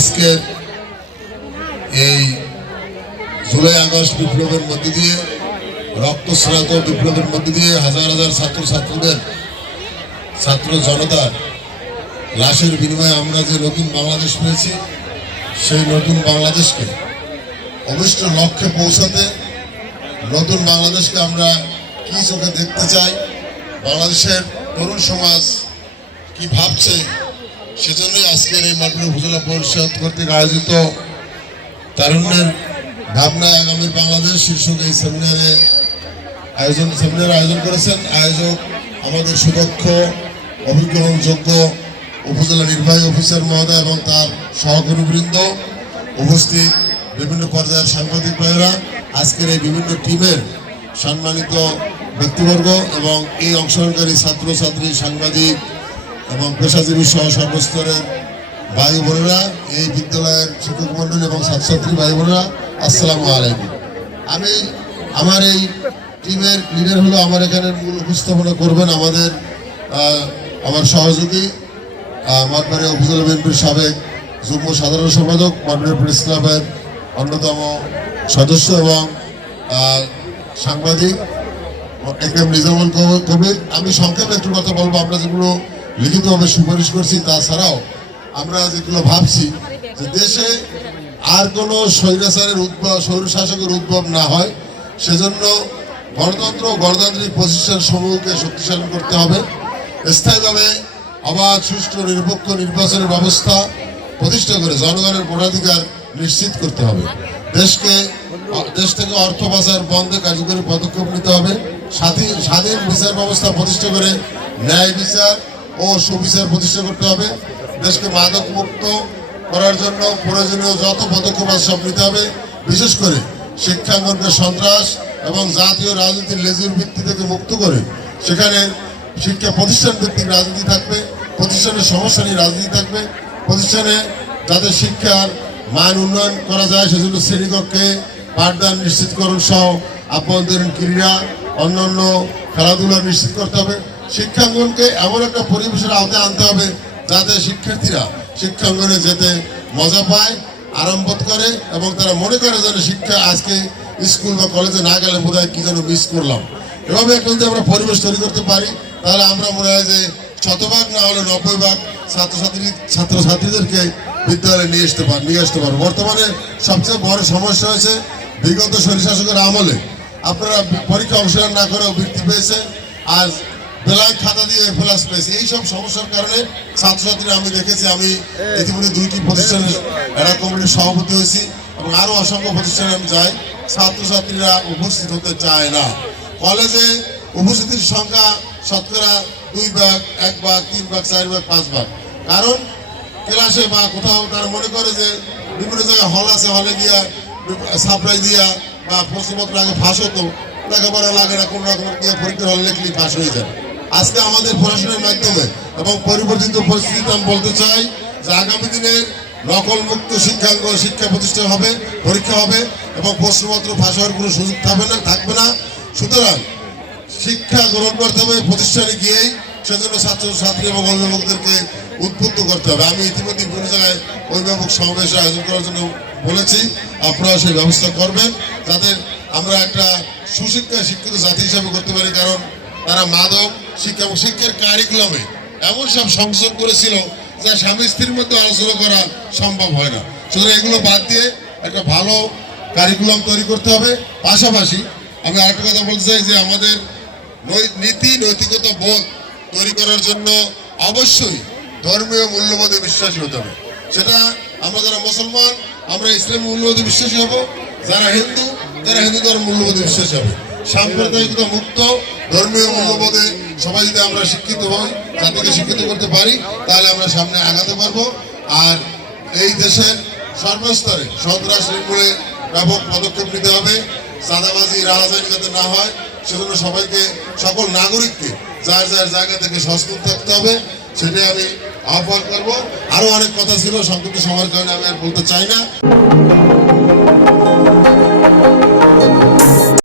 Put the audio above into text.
আজকে এই July August বিপ্লবের মধ্য দিয়ে রক্তস্নাত বিপ্লবের মধ্য দিয়ে হাজার হাজার ছাত্রছাত্রীদের ছাত্র জনতার লাশের বিনিময়ে আমরা যে নতুন বাংলাদেশ পেয়েছি, সেই নতুন বাংলাদেশকে অভিষ্ট লক্ষ্যে পৌঁছাতে নতুন বাংলাদেশকে আমরা কি চোখে দেখতে চাই, বাংলাদেশের তরুণ সমাজ কি ভাবছে, সেজন্যই আজকের এই মাননীয় উপজেলা পরিষদ কর্তৃক আয়োজিত তারুণ্যের ভাবনা আগামী বাংলাদেশ শীর্ষক এই সেমিনার আয়োজন করেছেন। আয়োজক আমাদের সুদক্ষ অভিজ্ঞ এবং যোগ্য উপজেলা নির্বাহী অফিসার মহোদয় এবং তার সহকর্মীবৃন্দ, উপস্থিত বিভিন্ন পর্যায়ের সাংবাদিক ভাইয়েরা, আজকের এই বিভিন্ন টিমের সম্মানিত ব্যক্তিবর্গ এবং এই অংশগ্রহণকারী ছাত্রছাত্রী, সাংবাদিক এবং পেশাজীবী সহ সর্বস্তরের ভাই বোনেরা, এই বিদ্যালয়ের শিক্ষক মন্ডলী এবং ছাত্রছাত্রী ভাই বোনেরা, আসসালামু আলাইকুম। আমি আমার এই টিমের লিডার হলো, আমার এখানে মূল উপস্থাপনা করবেন আমার সহযোগী মাঠবাড়ি উপজেলা বিএনপির সাবেক যুগ্ম সাধারণ সম্পাদক, মাঠবাড়ি প্রেস ক্লাবের অন্যতম সদস্য এবং সাংবাদিক একেএম নিজামুল কবির। আমি সংক্ষেপে একটু কথা বলবো। আমরা যেগুলো লিখিতভাবে সুপারিশ করছি, তাছাড়াও আমরা যেগুলো ভাবছি যে দেশে আর কোনো স্বৈরাচারের উদ্ভব, স্বৈরশাসকের উদ্ভব না হয়, সেজন্য গণতন্ত্র ও গণতান্ত্রিক প্রতিষ্ঠান সমূহকে শক্তিশালী করতে হবে। স্থায়ীভাবে অবাধ, সুষ্ঠু, নিরপেক্ষ নির্বাচনের ব্যবস্থা প্রতিষ্ঠা করে জনগণের ভোটাধিকার নিশ্চিত করতে হবে। দেশ থেকে অর্থ পাচার বন্ধে কার্যকরী পদক্ষেপ নিতে হবে। স্বাধীন বিচার ব্যবস্থা প্রতিষ্ঠা করে ন্যায় বিচার ও সুবিচার প্রতিষ্ঠা করতে হবে। দেশকে মাদক মুক্ত করার জন্য প্রয়োজনীয় যত পদক্ষেপ আছে সব নিতে হবে। বিশেষ করে শিক্ষাঙ্গনকে সন্ত্রাস এবং জাতীয় রাজনীতির লেজুর ভিত্তি থেকে মুক্ত করে সেখানে শিক্ষা প্রতিষ্ঠান ভিত্তিক রাজনীতি থাকবে, প্রতিষ্ঠানের সমস্যা নিয়ে রাজনীতি থাকবে, প্রতিষ্ঠানে যাতে শিক্ষার মান উন্নয়ন করা যায় সেজন্য শ্রেণীকক্ষে পাঠদান নিশ্চিতকরণ সহ আভ্যন্তরীণ ক্রীড়া, অন্যান্য খেলাধুলা নিশ্চিত করতে হবে। শিক্ষাঙ্গনকে এমন একটা পরিবেশের আওতায় আনতে হবে যাতে শিক্ষার্থীরা শিক্ষাঙ্গনে যেতে মজা পায়, আরাম বোধ করে এবং তারা মনে করে যেন শিক্ষা আজকে স্কুল বা কলেজে না গেলে বোধহয় কি যেন মিস করলাম। এভাবে একটা যদি আমরা পরিবেশ তৈরি করতে পারি, তাহলে আমরা মনে হয় যে শতভাগ না হলে 90% ছাত্রছাত্রীদেরকে বিদ্যালয়ে নিয়ে আসতে পারবো। বর্তমানে সবচেয়ে বড় সমস্যা হয়েছে বিগত স্বৈরশাসকের আমলে আপনারা পরীক্ষা অংশগ্রহণ না করেও বৃত্তি পেয়েছে, আর বেলায় খাতা দিয়ে প্লাস পেয়েছে। এইসব সমস্যার কারণে ছাত্রছাত্রীরা আমি দেখেছি, আমি ইতিমধ্যে 2টি প্রতিষ্ঠানের এরা কমিটির সভাপতি হয়েছি এবং আরো অসংখ্য প্রতিষ্ঠানে আমি যাই, ছাত্রছাত্রীরা উপস্থিত হতে চায় না। কলেজে উপস্থিতির সংখ্যা শতকরা 2 ভাগ, 1 ভাগ, 3 ভাগ, 4 ভাগ, 5 ভাগ। কারণ ক্লাসে বা কোথাও তারা মনে করে যে বিভিন্ন জায়গায় হল আছে, হলে গিয়া সাপ্লাই দিয়া বা প্রশ্নপত্র আগে ফাঁস হতো, লেখাপড়া লাগে না, কোনো রকম গিয়ে পরীক্ষার হল লিখলেই ফাঁস হয়ে যায়। আজকে আমাদের পড়াশোনার মাধ্যমে এবং পরিবর্তিত পরিস্থিতিতে আমি বলতে চাই যে আগামী দিনের নকল মুক্ত শিক্ষা প্রতিষ্ঠান হবে, পরীক্ষা হবে এবং প্রশ্নপত্র ফাঁস হওয়ার কোনো সুযোগ থাকবে না। সুতরাং শিক্ষা গ্রহণ করতে হবে প্রতিষ্ঠানে গিয়েই, সেজন্য ছাত্রছাত্রী এবং অভিভাবকদেরকে উদ্বুদ্ধ করতে হবে। আমি ইতিমধ্যে বিভিন্ন জায়গায় অভিভাবক সমাবেশ আয়োজন করার জন্য বলেছি, আপনারা সেই ব্যবস্থা করবেন যাতে আমরা একটা শিক্ষিত জাতি হিসাবে করতে পারি। কারণ তারা মাদক শিক্ষা এবং শিক্ষার কারিকুলামে এমন সব সংশোধন করেছিল যা স্বামী স্ত্রীর মধ্যে আলোচনা করা সম্ভব হয় না। সুতরাং এগুলো বাদ দিয়ে একটা ভালো কারিকুলাম তৈরি করতে হবে। পাশাপাশি আমি আরেকটা কথা বলতে চাই যে আমাদের নীতি নৈতিকতা বোধ তৈরি করার জন্য অবশ্যই ধর্মীয় মূল্যবোধে বিশ্বাসী হতে হবে। সেটা আমরা যারা মুসলমান, আমরা ইসলামী মূল্যবোধে বিশ্বাসী হব, যারা হিন্দু তারা হিন্দু ধর্ম মূল্যবোধে বিশ্বাসী হবে। সাম্প্রদায়িকতা মুক্ত ধর্মীয় মূল্যবোধে সবাই যদি আমরা শিক্ষিত হই, জাতিকে শিক্ষিত করতে পারি, তাহলে আমরা সামনে আগাতে পারবো। আর এই দেশের সর্বস্তরে সন্ত্রাস নির্মূলে ব্যাপক পদক্ষেপ নিতে হবে। চাঁদাবাজি, রাহাজানি যাতে না হয় সেজন্য সকল নাগরিককে যার যার জায়গা থেকে সচেতন থাকতে হবে, সেটাই আমি আহ্বান করবো। আরো অনেক কথা ছিল, সংক্ষিপ্ত সময়ের কারণে আমি আর বলতে চাই না।